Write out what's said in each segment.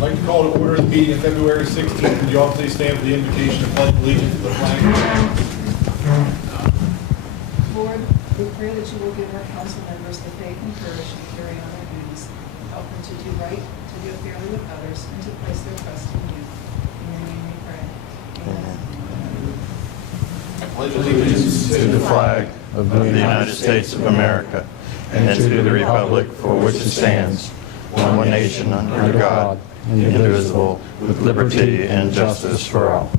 I'd like to call to order the meeting of February 16th. Would you all please stand for the invocation and pledge allegiance to the flag? Lord, we pray that you will give our council members the faith and courage to carry on their duties, help them to do right, to deal fairly with others, and to place their trust in you. In your name we pray. Amen. I pledge allegiance To the flag of the United States of America and to the republic for which it stands, one nation under God, indivisible, with liberty and justice for all.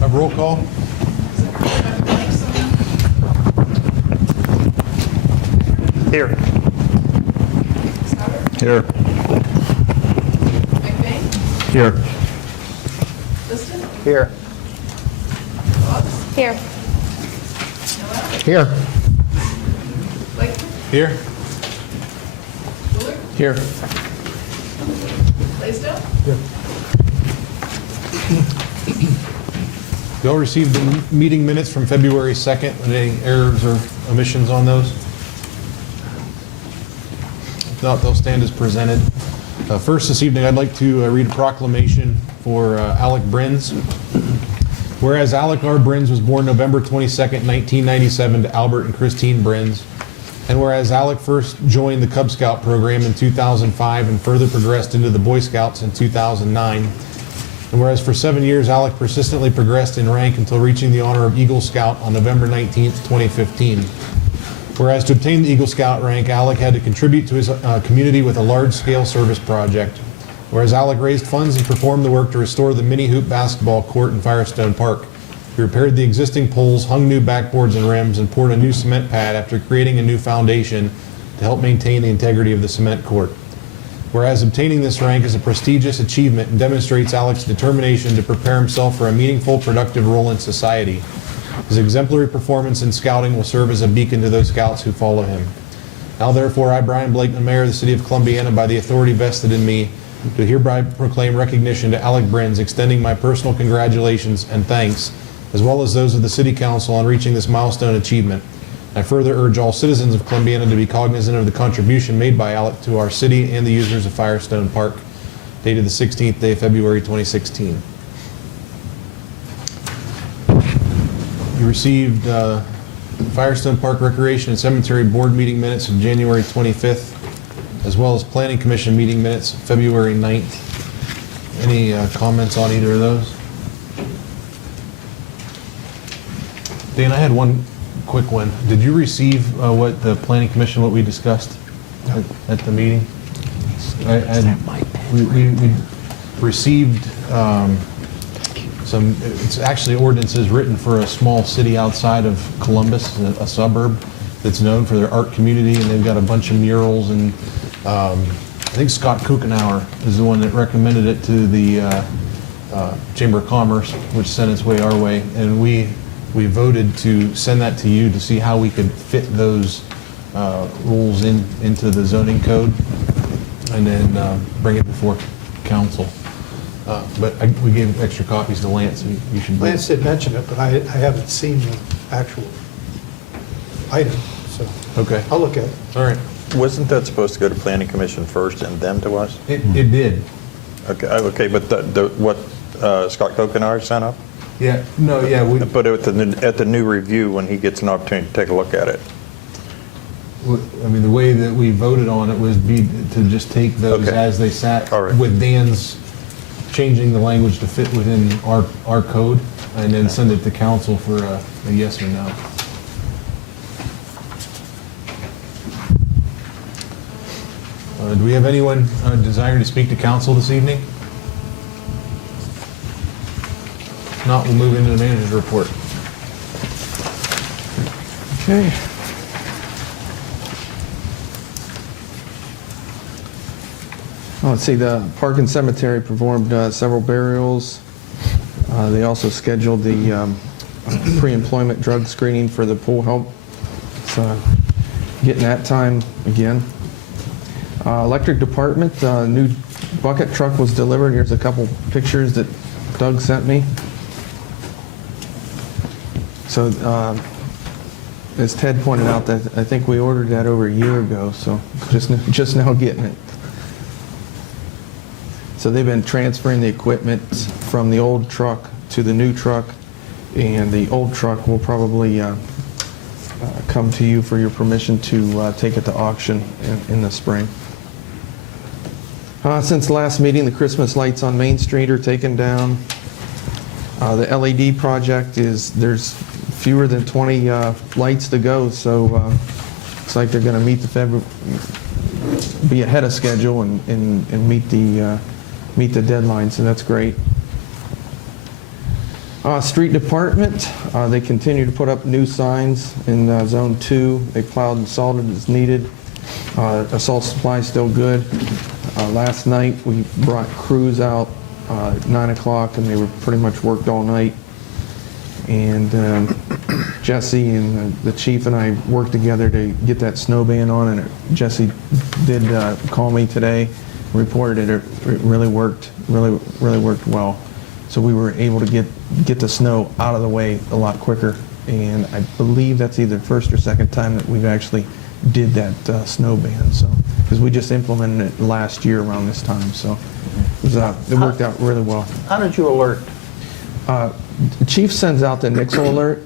Have roll call. Here. Here. McBain? Here. Liston? Here. Boggs? Here. Noel? Here. Lakeman? Here. Bullard? Here. Blaisdell? You all received the meeting minutes from February 2nd. Any errors or omissions on those? If not, they'll stand as presented. First this evening, I'd like to read a proclamation for Alec Brins. Whereas Alec R. Brins was born November 22nd, 1997 to Albert and Christine Brins. And whereas Alec first joined the Cub Scout program in 2005 and further progressed into the Boy Scouts in 2009. And whereas for 7 years, Alec persistently progressed in rank until reaching the honor of Eagle Scout on November 19th, 2015. Whereas to obtain the Eagle Scout rank, Alec had to contribute to his community with a large-scale service project. Whereas Alec raised funds and performed the work to restore the mini-hoop basketball court in Firestone Park. He repaired the existing poles, hung new backboards and rims, and poured a new cement pad after creating a new foundation to help maintain the integrity of the cement court. Whereas obtaining this rank is a prestigious achievement and demonstrates Alec's determination to prepare himself for a meaningful, productive role in society. His exemplary performance in scouting will serve as a beacon to those scouts who follow him. Now therefore, I, Brian Blakeman, Mayor of the City of Columbiana, by the authority vested in me, do hereby proclaim recognition to Alec Brins, extending my personal congratulations and thanks, as well as those of the City Council on reaching this milestone achievement. I further urge all citizens of Columbiana to be cognizant of the contribution made by Alec to our city and the users of Firestone Park, dated the 16th day of February 2016. You received Firestone Park Recreation and Cemetery Board meeting minutes of January 25th, as well as Planning Commission meeting minutes February 9th. Any comments on either of those? Dan, I had one quick one. Did you receive what the Planning Commission, what we discussed at the meeting? We received it's actually ordinances written for a small city outside of Columbus, a suburb that's known for their art community, and they've got a bunch of murals, and I think Scott Kuchenauer is the one that recommended it to the Chamber of Commerce, which sent its way our way, and we voted to send that to you to see how we could fit those rules into the zoning code, and then bring it before council. But we gave extra copies to Lance, so you should. Lance did mention it, but I haven't seen the actual item, so Okay. I'll look at it. All right. Wasn't that supposed to go to Planning Commission first and then to us? It did. Okay, but what Scott Kuchenauer sent up? Yeah. No. Yeah. But at the new review, when he gets an opportunity to take a look at it. I mean, the way that we voted on it was to just take those Okay. as they sat, All right. with Dan's changing the language to fit within our code, and then send it to council for a yes or no. Do we have anyone desiring to speak to council this evening? If not, we'll move into the manager's report. Okay. Let's see, the Park and Cemetery performed several burials. They also scheduled the pre-employment drug screening for the pool help. So getting that time again. Electric department, new bucket truck was delivered. Here's a couple pictures that Doug sent me. So as Ted pointed out, that I think we ordered that over a year ago, so just now getting it. So they've been transferring the equipment from the old truck to the new truck, and the old truck will probably come to you for your permission to take it to auction in the spring. Since the last meeting, the Christmas lights on Main Street are taken down. The LED project there's fewer than 20 lights to go, so looks like they're going to be ahead of schedule and meet the deadline, so that's great. Street Department, they continue to put up new signs in Zone 2. They plowed and salted as needed. Assault supply is still good. Last night we brought crews out at 9 o'clock, and they were pretty much worked all night. And Jesse and the chief and I worked together to get that snow ban on, and Jesse did call me today, reported it really worked, really worked well. So we were able to get the snow out of the way a lot quicker, and I believe that's either first or second time that we've actually did that snow ban. So because we just implemented it last year around this time, so it worked out really well. How did you alert? The chief sends out the Nixle alert,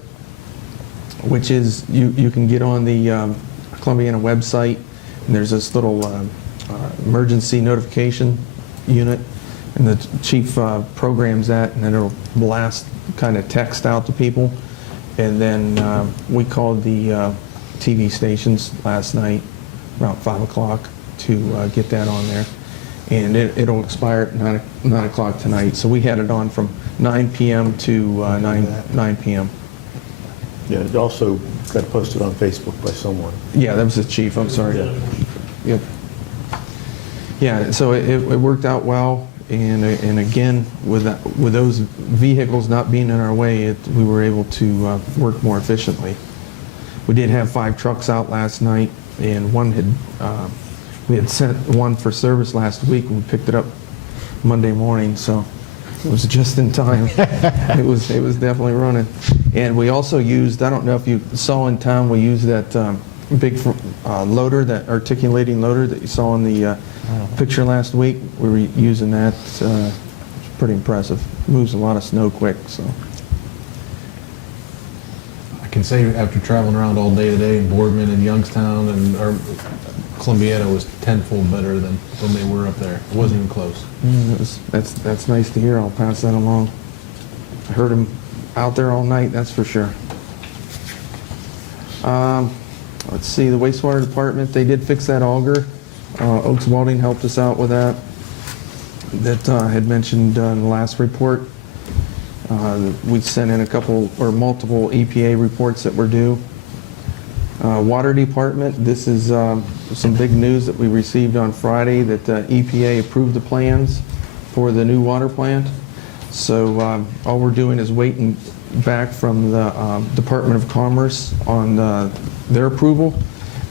which is you can get on the Columbiana website, and there's this little emergency notification unit, and the chief programs that, and then it'll blast kind of text out to people. And then we called the TV stations last night around 5 o'clock to get that on there. And it'll expire at 9 o'clock tonight. So we had it on from 9 p.m. to 9 p.m. Yeah, it also got posted on Facebook by someone. Yeah, that was the chief, I'm sorry. Yeah. Yep. Yeah, so it worked out well. And again, with those vehicles not being in our way, we were able to work more efficiently. We did have 5 trucks out last night, and we had sent one for service last week, and we picked it up Monday morning, so it was just in time. It was definitely running. And we also used, I don't know if you saw in town, we used that big loader, that articulating loader that you saw in the picture last week. We were using that. It's pretty impressive. Moves a lot of snow quick. So I can say after traveling around all day today in Boardman and Youngstown, and our Columbiana was tenfold better than when they were up there. It wasn't even close. That's nice to hear. I'll pass that along. I heard him out there all night, that's for sure. Let's see, the wastewater department, they did fix that auger. Oaks Welding helped us out with that. That I had mentioned in the last report. We sent in a couple or multiple EPA reports that were due. Water department, this is some big news that we received on Friday, that EPA approved the plans for the new water plant. So all we're doing is waiting back from the Department of Commerce on their approval,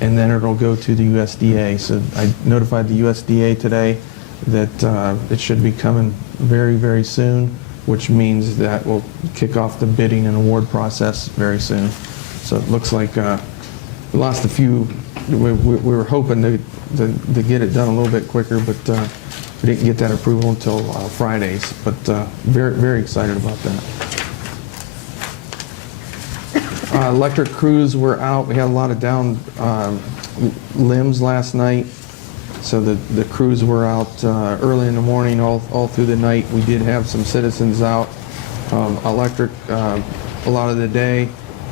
and then it'll go to the USDA. So I notified the USDA today that it should be coming very, very soon, which means that we'll kick off the bidding and award process very soon. So it looks like we lost a few. We were hoping to get it done a little bit quicker, but we didn't get that approval until Fridays. But very, very excited about that. Electric crews were out. We had a lot of down limbs last night, so the crews were out early in the morning, all through the night. We did have some citizens out electric a lot of the day,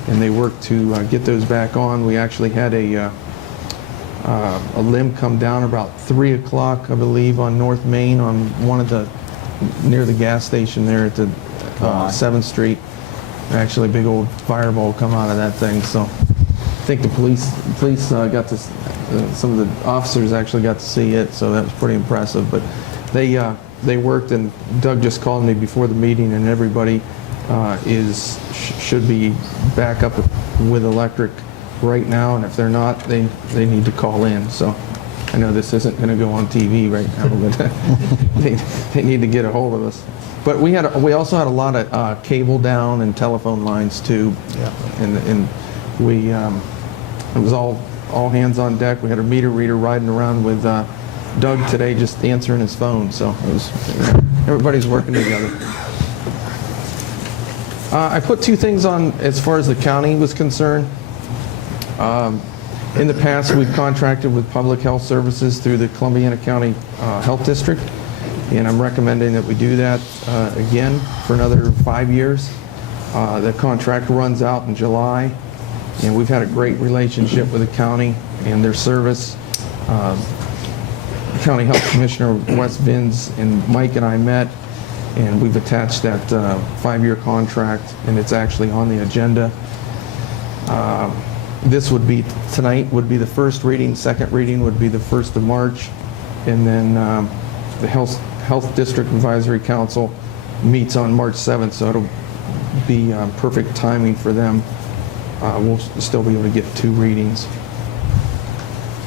and they worked to get those back on. We actually had a limb come down about 3 o'clock, I believe, on North Main, on one of the near the gas station there at the 7th Street. Actually, a big old fireball come out of that thing. So I think the police got to, some of the officers actually got to see it. So that was pretty impressive. But they worked, and Doug just called me before the meeting, and everybody should be back up with electric right now. And if they're not, they need to call in. So I know this isn't going to go on TV right now, but they need to get a hold of us. But we also had a lot of cable down and telephone lines too. Yeah. And It was all hands on deck. We had a meter reader riding around with Doug today, just answering his phone. So it was, everybody's working together. I put two things on as far as the county was concerned. In the past, we've contracted with public health services through the Columbiana County Health District, and I'm recommending that we do that again for another 5 years. The contract runs out in July, and we've had a great relationship with the county and their service. County Health Commissioner Wes Vins and Mike and I met, and we've attached that 5-year contract, and it's actually on the agenda. This would be, tonight would be the first reading, second reading would be the 1st of March, and then the Health District Advisory Council meets on March 7th, so it'll be perfect timing for them. We'll still be able to get 2 readings.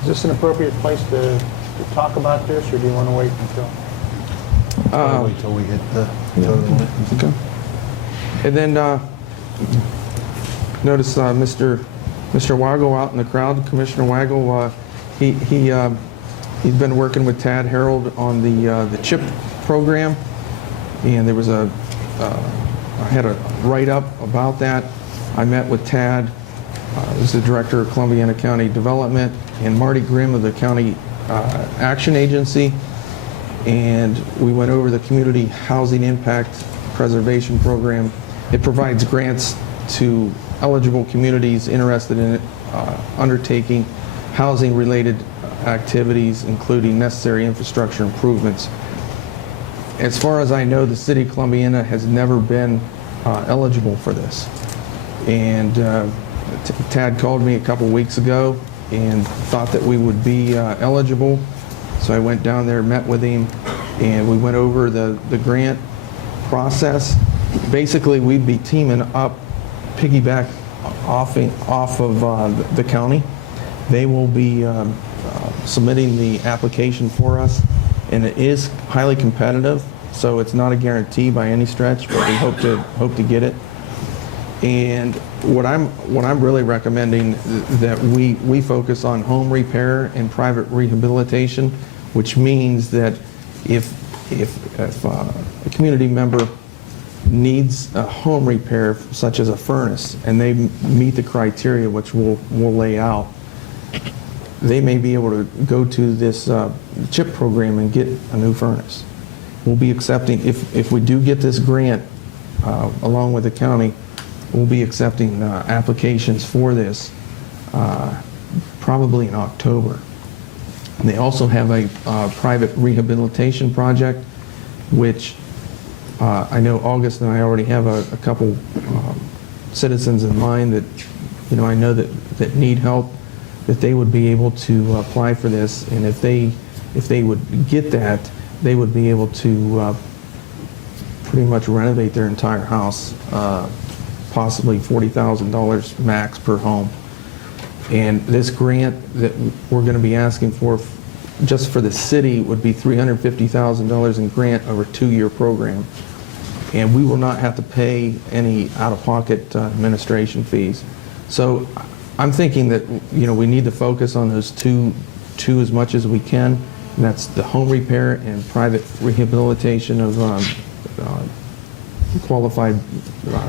Is this an appropriate place to talk about this, or do you want to wait until? Wait till we hit the total. Okay. And then notice Mr. Wago out in the crowd, Commissioner Wago. He's been working with Tad Harold on the CHIP program, and there was I had a write-up about that. I met with Tad, who's the director of Columbiana County Development, and Marty Grimm of the County Action Agency, and we went over the Community Housing Impact Preservation Program. It provides grants to eligible communities interested in undertaking housing-related activities, including necessary infrastructure improvements. As far as I know, the city of Columbiana has never been eligible for this. And Tad called me a couple weeks ago and thought that we would be eligible. So I went down there, met with him, and we went over the grant process. Basically, we'd be teaming up, piggyback off of the county. They will be submitting the application for us, and it is highly competitive, so it's not a guarantee by any stretch, but we hope to get it. And what I'm really recommending that we focus on home repair and private rehabilitation, which means that if a community member needs a home repair, such as a furnace, and they meet the criteria which we'll lay out, they may be able to go to this CHIP program and get a new furnace. We'll be accepting, if we do get this grant along with the county, we'll be accepting applications for this probably in October. And they also have a private rehabilitation project, which I know August and I already have a couple citizens in mind that, I know that need help, that they would be able to apply for this, and if they would get that, they would be able to pretty much renovate their entire house, possibly $40,000 max per home. And this grant that we're going to be asking for just for the city would be $350,000 in grant over a 2-year program. And we will not have to pay any out-of-pocket administration fees. So I'm thinking that, we need to focus on those two as much as we can. And that's the home repair and private rehabilitation of qualified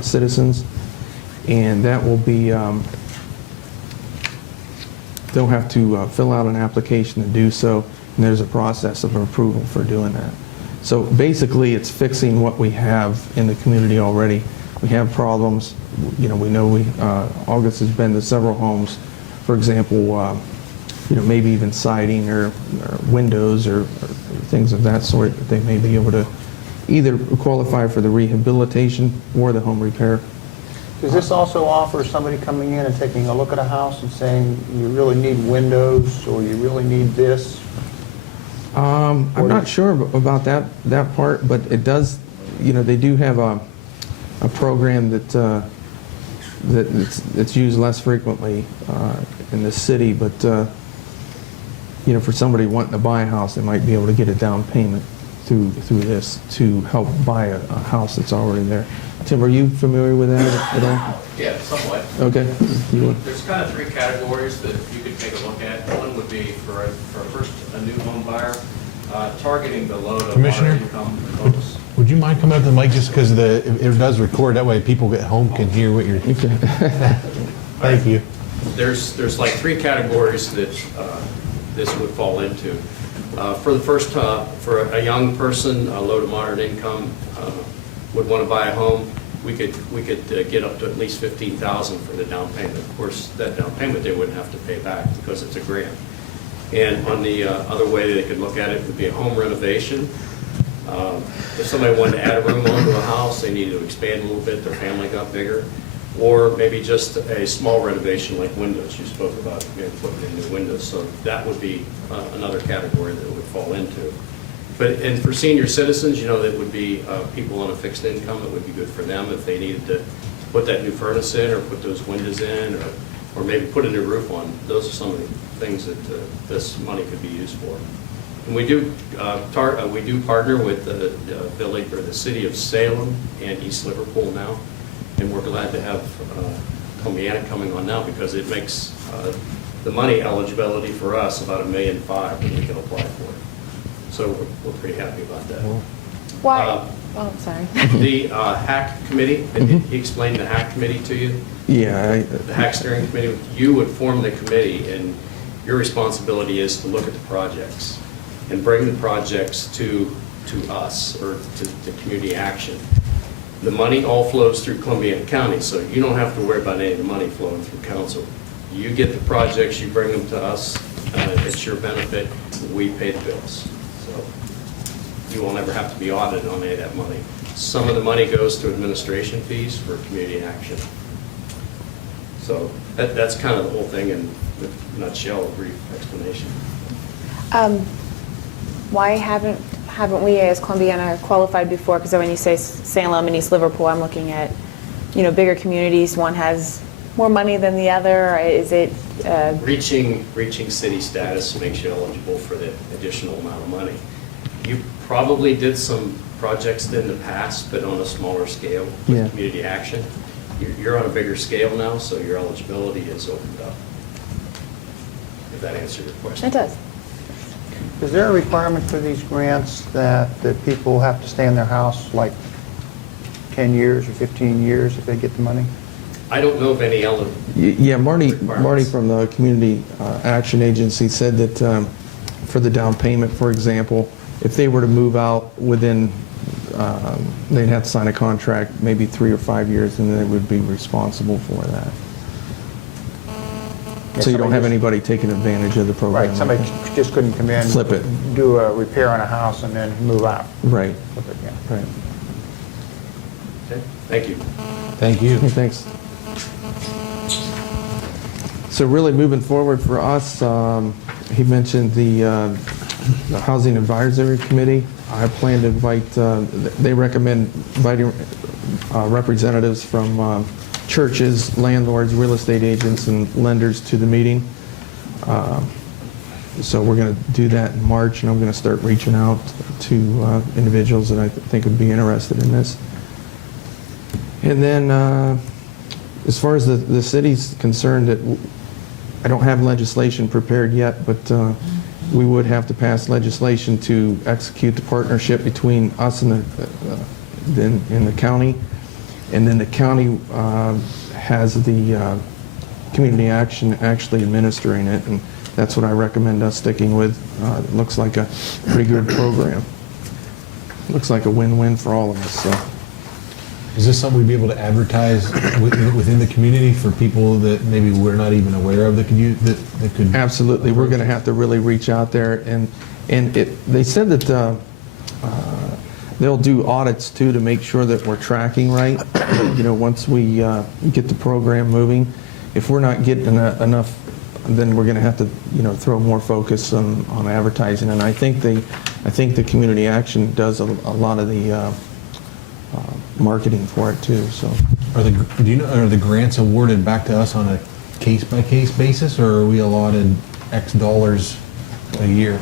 citizens. And that will be, they'll have to fill out an application to do so, and there's a process of approval for doing that. So basically, it's fixing what we have in the community already. We have problems. We know August has been to several homes, for example, maybe even siding or windows or things of that sort, that they may be able to either qualify for the rehabilitation or the home repair. Does this also offer somebody coming in and taking a look at a house and saying, you really need windows, or you really need this? I'm not sure about that part, but it does, they do have a program that it's used less frequently in the city, but for somebody wanting to buy a house, they might be able to get a down payment. through this to help buy a house that's already there. Tim, are you familiar with that at all? Yeah, somewhat. Okay. There's kind of three categories that you could take a look at. One would be for a new home buyer, targeting the low to Commissioner? moderate income folks. Would you mind coming up to the mic just because it does record, that way people at home can hear what you're... Thank you. There's like three categories that this would fall into. For the first, for a young person, a low to moderate income, would want to buy a home, we could get up to at least $15,000 for the down payment. Of course, that down payment they wouldn't have to pay back because it's a grant. And on the other way they could look at it would be a home renovation. If somebody wanted to add a room onto a house, they needed to expand a little bit, their family got bigger, or maybe just a small renovation like windows. You spoke about putting in new windows, so that would be another category that it would fall into. And for senior citizens, that would be people on a fixed income. It would be good for them if they needed to put that new furnace in or put those windows in or maybe put a new roof on. Those are some of the things that this money could be used for. And we do partner with the village or the city of Salem and East Liverpool now, and we're glad to have Columbiana coming on now because it makes the money eligibility for us about $1.5 million that we can apply for. So we're pretty happy about that. Why? Oh, sorry. The HAC committee, did he explain the HAC committee to you? Yeah. The HAC steering committee, you would form the committee, and your responsibility is to look at the projects and bring the projects to us or to community action. The money all flows through Columbiana County, so you don't have to worry about any of the money flowing through council. You get the projects, you bring them to us, it's your benefit, we pay the bills. So you won't ever have to be audited on any of that money. Some of the money goes to administration fees for community action. So that's kind of the whole thing in a nutshell, a brief explanation. Why haven't we as Columbiana qualified before? Because when you say Salem and East Liverpool, I'm looking at, bigger communities. One has more money than the other. Is it reaching city status makes you eligible for the additional amount of money? You probably did some projects in the past, but on a smaller scale with community action. You're on a bigger scale now, so your eligibility is opened up. If that answers your question. It does. Is there a requirement for these grants that people have to stay in their house like 10 years or 15 years if they get the money? I don't know of any Yeah, Marty requirements. from the Community Action Agency said that for the down payment, for example, if they were to move out within, they'd have to sign a contract, maybe 3 or 5 years, and they would be responsible for that. So you don't have anybody taking advantage of the program. Right, somebody just couldn't come in, Flip it. do a repair on a house and then move out. Right, Flip it, yeah. right. Okay, thank you. Thank you. Okay, thanks. So really moving forward for us, he mentioned the Housing Advisory Committee. I plan to invite, they recommend inviting representatives from churches, landlords, real estate agents, and lenders to the meeting. So we're going to do that in March, and I'm going to start reaching out to individuals that I think would be interested in this. And then as far as the city's concerned, I don't have legislation prepared yet, but we would have to pass legislation to execute the partnership between us and the county. And then the county has the community action actually administering it, and that's what I recommend us sticking with. It looks like a pretty good program. Looks like a win-win for all of us. So. Is this something we'd be able to advertise within the community for people that maybe we're not even aware of that could? Absolutely, we're going to have to really reach out there, and they said that they'll do audits too to make sure that we're tracking right. Once we get the program moving, if we're not getting enough, then we're going to have to throw more focus on advertising. And I think the community action does a lot of the marketing for it too. So, Are the grants awarded back to us on a case-by-case basis, or are we allotted X dollars a year?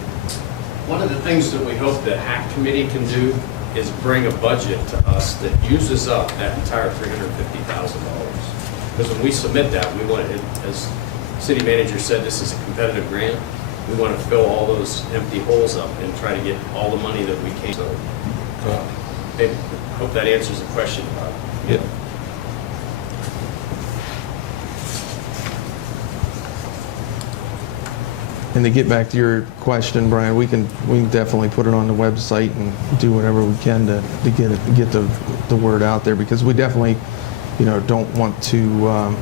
One of the things that we hope the HAC committee can do is bring a budget to us that uses up that entire $350,000. Because when we submit that, we want to, as city manager said, this is a competitive grant. We want to fill all those empty holes up and try to get all the money that we can. So, I hope that answers the question. Yeah. And to get back to your question, Brian, we can definitely put it on the website and do whatever we can to get the word out there, because we definitely, don't want to,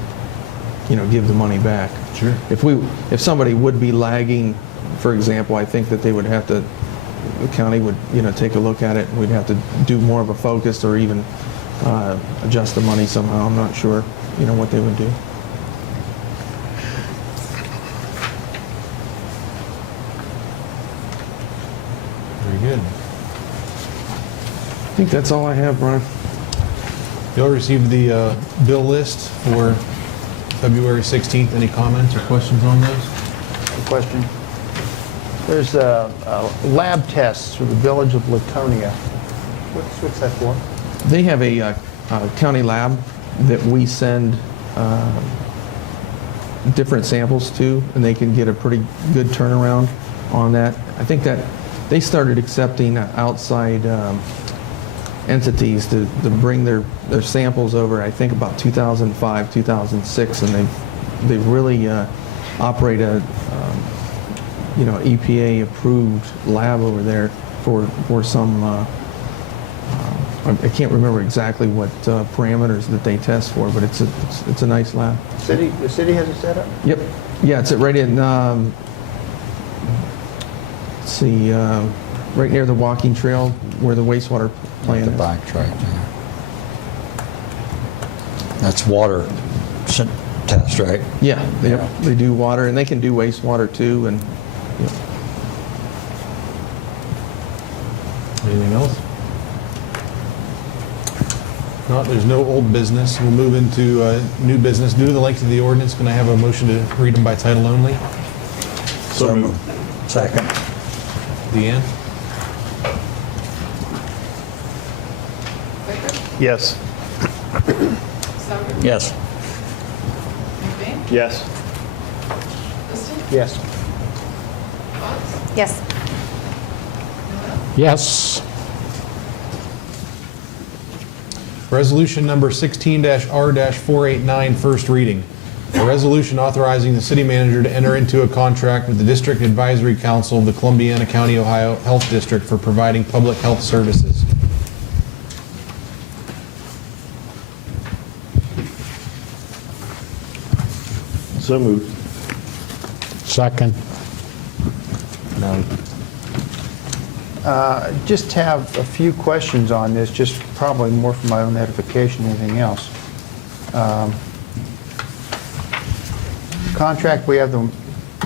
give the money back. Sure. If somebody would be lagging, for example, I think that they would have to, the county would, take a look at it, and we'd have to do more of a focus or even adjust the money somehow. I'm not sure, what they would do. Very good. I think that's all I have, Brian. You all received the bill list for February 16th. Any comments or questions on those? A question. There's lab tests for the village of Latonia. What's that for? They have a county lab that we send different samples to, and they can get a pretty good turnaround on that. I think that they started accepting outside entities to bring their samples over, I think about 2005, 2006, and they've really operate a EPA approved lab over there for some I can't remember exactly what parameters that they test for, but it's a nice lab. The city has it set up? Yep. Yeah, it's right in let's see, right near the walking trail where the wastewater plant The is. back right there. That's water test, right? Yeah, they do water, and they can do wastewater too. And Anything else? Not, there's no old business. We'll move into new business. Due to the length of the ordinance, can I have a motion to read them by title only? So moved. Second. Deanne? Baker? Yes. Souter? Yes. McBain? Yes. Liston? Yes. Fox? Yes. Noel? Yes. Resolution number 16-R-489, first reading. A resolution authorizing the city manager to enter into a contract with the District Advisory Council of the Columbiana County, Ohio Health District for providing public health services. So moved. Second. No. Just have a few questions on this, just probably more for my own edification than anything else. Contract we have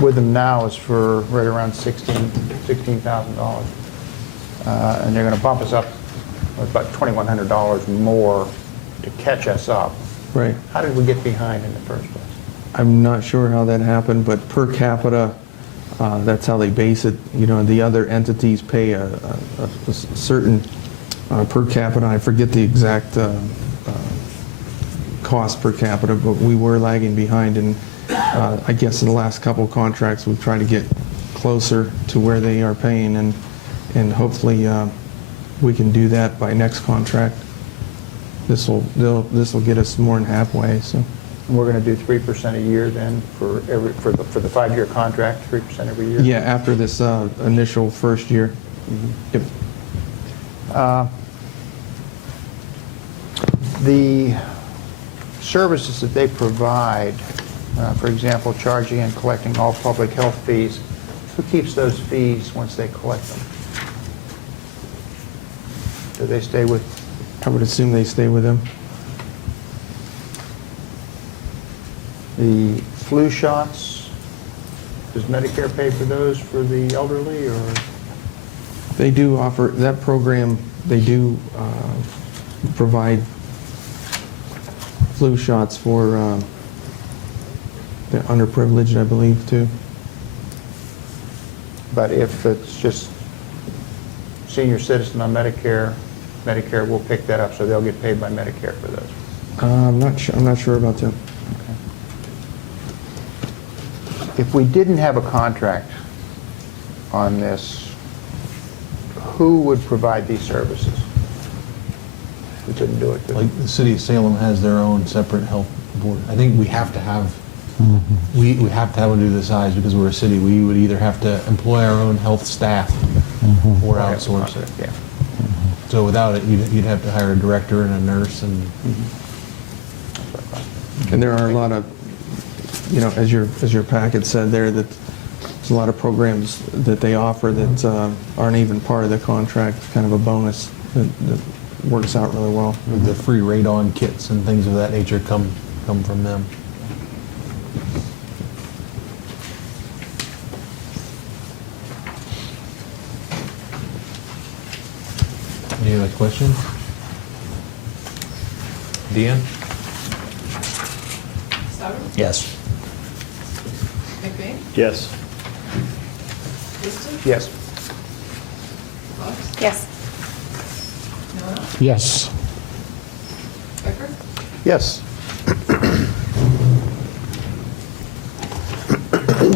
with them now is for right around $16,000. And they're going to bump us up with about $2,100 more to catch us up. right. How did we get behind in the first place? I'm not sure how that happened, but per capita, that's how they base it. The other entities pay a certain per capita. I forget the exact cost per capita, but we were lagging behind. And I guess in the last couple contracts, we've tried to get closer to where they are paying, and hopefully we can do that by next contract. This will get us more than halfway. So. We're going to do 3% a year then for the 5-year contract, 3% every year? Yeah, after this initial first year. Yep. The services that they provide, for example, charging and collecting all public health fees, who keeps those fees once they collect them? Do they stay with? I would assume they stay with them. The flu shots, does Medicare pay for those for the elderly, or? They do offer, that program, they do provide flu shots for the underprivileged, I believe, too. But if it's just senior citizen on Medicare, Medicare will pick that up, so they'll get paid by Medicare for those. I'm not sure about that. If we didn't have a contract on this, who would provide these services? We couldn't do it. Like the city of Salem has their own separate health board. I think we have to have, we have to have one due to the size because we're a city. We would either have to employ our own health staff or outsource it. Yeah. So without it, you'd have to hire a director and a nurse and. And there are a lot of, you know, as your packet said there, that there's a lot of programs that they offer that aren't even part of the contract, kind of a bonus that works out really well. The free radon kits and things of that nature come from them. Any other questions? Deanne? Sauer, Yes. McBain, Yes. Liston, Yes. Fox, Yes. Miller, Yes. Becker, Yes.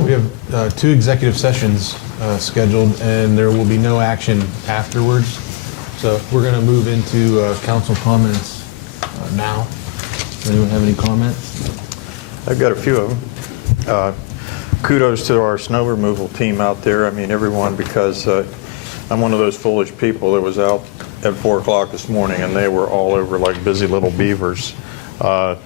We have 2 executive sessions scheduled, and there will be no action afterwards. So we're going to move into council comments now. Does anyone have any comments? I've got a few of them. Kudos to our snow removal team out there. I mean, everyone, because I'm one of those foolish people that was out at 4 o'clock this morning, and they were all over like busy little beavers. You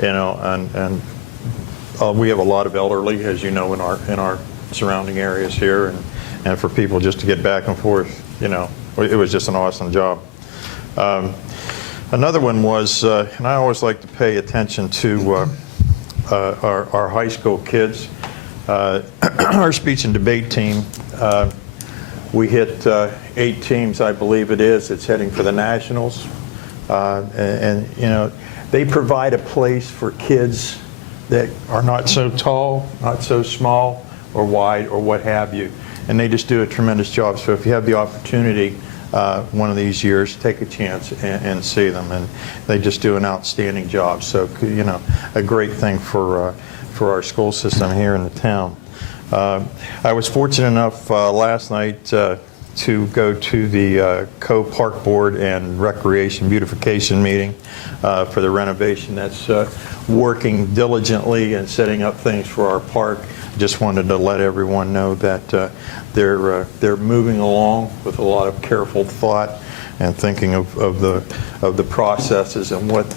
know, and we have a lot of elderly, as you know, in our surrounding areas here, and for people just to get back and forth, you know, it was just an awesome job. Another one was, and I always like to pay attention to our high school kids. Our speech and debate team, we hit 8 teams, I believe it is. It's heading for the nationals. And you know, they provide a place for kids that are not so tall, not so small, or wide, or what have you. And they just do a tremendous job. So if you have the opportunity one of these years, take a chance and see them. And they just do an outstanding job. So, you know, a great thing for our school system here in the town. I was fortunate enough last night to go to the Co-Park Board and Recreation Beautification meeting for the renovation that's working diligently and setting up things for our park. Just wanted to let everyone know that they're moving along with a lot of careful thought and thinking of the processes and what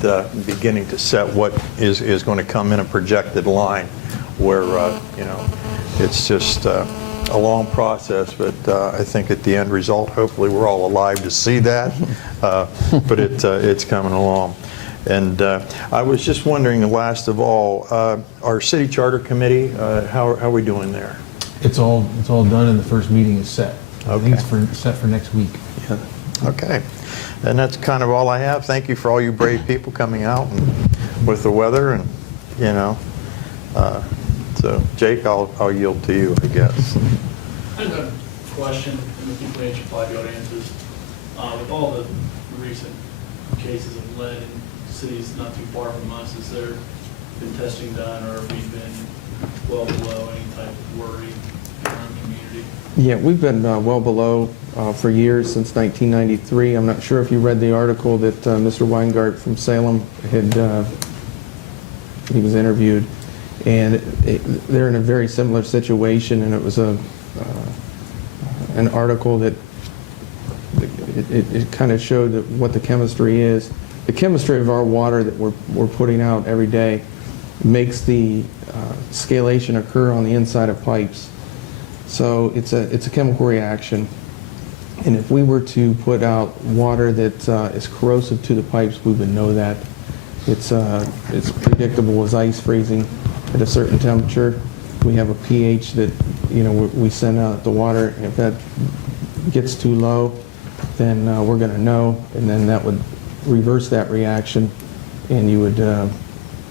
beginning to set what is going to come in a projected line where you know, it's just a long process, but I think at the end result, hopefully we're all alive to see that, but it's coming along. And I was just wondering, last of all, our city charter committee, how are we doing there? It's all done, and the first meeting is set. I think Okay. it's set for next week. Yeah. Okay. And that's kind of all I have. Thank you for all you brave people coming out and with the weather, and you know. So Jake, I'll yield to you, I guess. I have a question, and if you can answer, probably be able to answer this. With all the recent cases of lead in cities not too far from us, has there been testing done, or have we been well below any type of worry in our own community? Yeah, we've been well below for years, since 1993. I'm not sure if you read the article that Mr. Weingart from Salem had, he was interviewed, and they're in a very similar situation, and it was an article that it kind of showed what the chemistry is. The chemistry of our water that we're putting out every day makes the scalation occur on the inside of pipes. So it's a chemical reaction, and if we were to put out water that is corrosive to the pipes, we would know that. It's predictable as ice freezing at a certain temperature. We have a pH that, you know, we send out the water, and if that gets too low, then we're going to know, and then that would reverse that reaction, and you would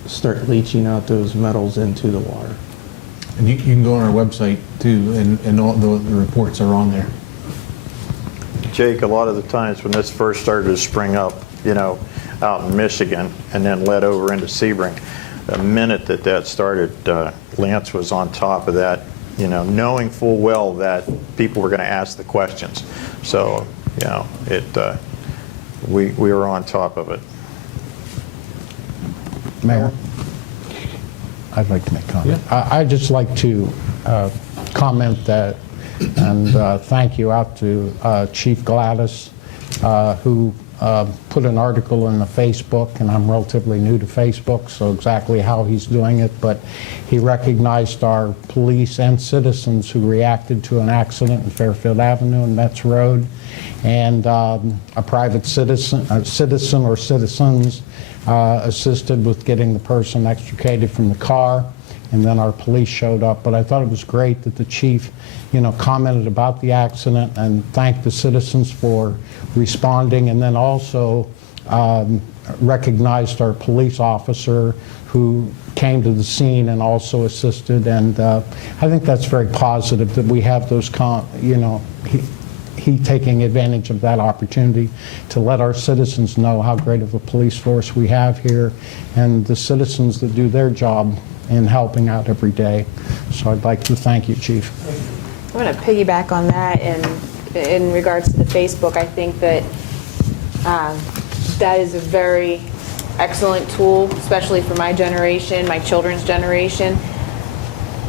start leaching out those metals into the water. And you can go on our website too, and all the reports are on there. Jake, a lot of the times when this first started to spring up, out in Michigan and then led over into Sebring, the minute that started, Lance was on top of that, knowing full well that people were going to ask the questions. So, we were on top of it. Mayor, I'd like to make a comment. I'd just like to comment that, and thank you out to Chief Gladys, who put an article in the Facebook, and I'm relatively new to Facebook, so exactly how he's doing it, but he recognized our police and citizens who reacted to an accident in Fairfield Avenue and Metz Road, and a private citizen or citizens assisted with getting the person extricated from the car, and then our police showed up. But I thought it was great that the chief, commented about the accident and thanked the citizens for responding, and then also recognized our police officer who came to the scene and also assisted. And I think that's very positive that we have those, he taking advantage of that opportunity to let our citizens know how great of a police force we have here, and the citizens that do their job in helping out every day. So I'd like to thank you, Chief. I'm going to piggyback on that, and in regards to the Facebook, I think that that is a very excellent tool, especially for my generation, my children's generation.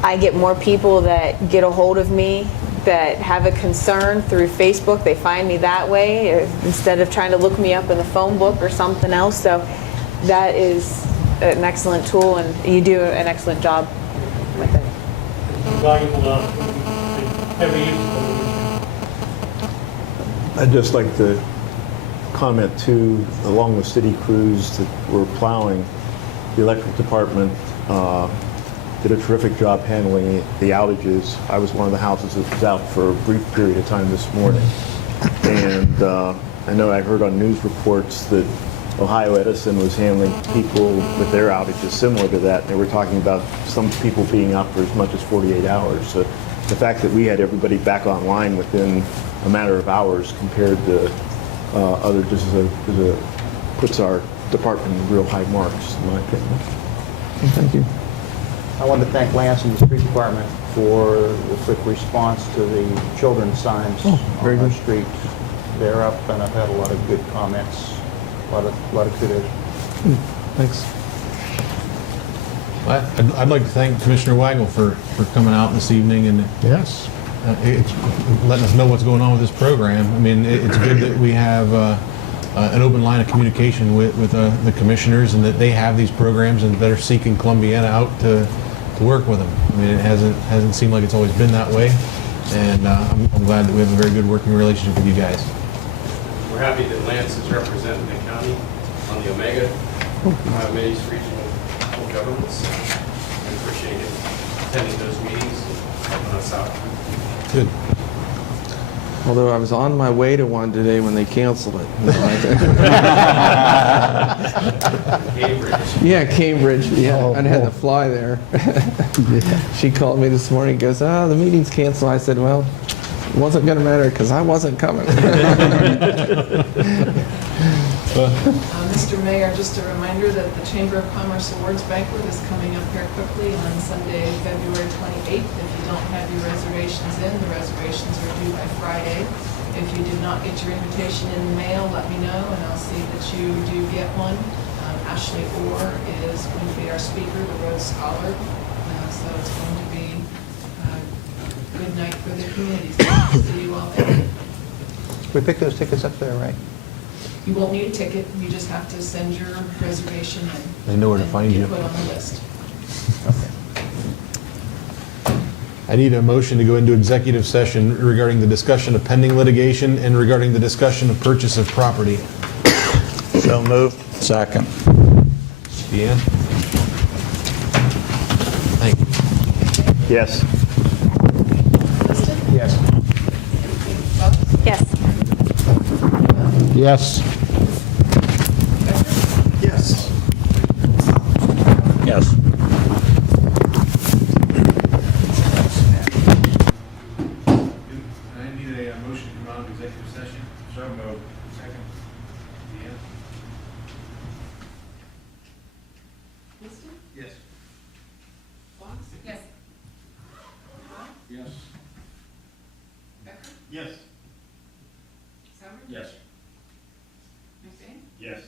I get more people that get a hold of me that have a concern through Facebook. They find me that way instead of trying to look me up in the phone book or something else. So that is an excellent tool, and you do an excellent job with it. Valuable, heavy use. I'd just like to comment too, along with city crews that were plowing, the electric department did a terrific job handling the outages. I was one of the houses that was out for a brief period of time this morning. And I know I heard on news reports that Ohio Edison was handling people with their outages similar to that. They were talking about some people being out for as much as 48 hours. So the fact that we had everybody back online within a matter of hours compared to others puts our department in real high marks, in my opinion. Thank you. I want to thank Lance and the street department for the quick response to the children's signs on the street. They're up, and I've had a lot of good comments, a lot of kudos. Thanks. I'd like to thank Commissioner Waggle for coming out this evening and Yes. it's letting us know what's going on with this program. I mean, it's good that we have an open line of communication with the commissioners, and that they have these programs and that are seeking Columbiana out to work with them. I mean, it hasn't seemed like it's always been that way, and I'm glad that we have a very good working relationship with you guys. We're happy that Lance is representing the county on the Omega Mid-East Regional Governments. I appreciate him attending those meetings and helping us out. Good. Although I was on my way to one today when they canceled it. Cambridge. Yeah, Cambridge. Yeah, Oh, I had boy. to fly there. She called me this morning and goes, the meeting's canceled. I said, well, it wasn't going to matter because I wasn't coming. Mr. Mayor, just a reminder that the Chamber of Commerce Awards Banquet is coming up here quickly on Sunday, February 28th. If you don't have your reservations in, the reservations are due by Friday. If you did not get your invitation in the mail, let me know, and I'll see that you do get one. Ashley Orr is going to be our speaker, the Rhodes Scholar, so it's going to be a good night for the community. So see you all there. We picked those tickets up there, right? You won't need a ticket, you just have to send your reservation in. They know where to find you. And get put on the list. I need a motion to go into executive session regarding the discussion of pending litigation and regarding the discussion of purchase of property. So moved. Second. Deanne? Thank you. Yes. Listed? Yes. Buck? Yes. Yes. Becker? Yes. Yes. I need a motion to come out of executive session. Yes. Sauer? Yes. McBain? Yes.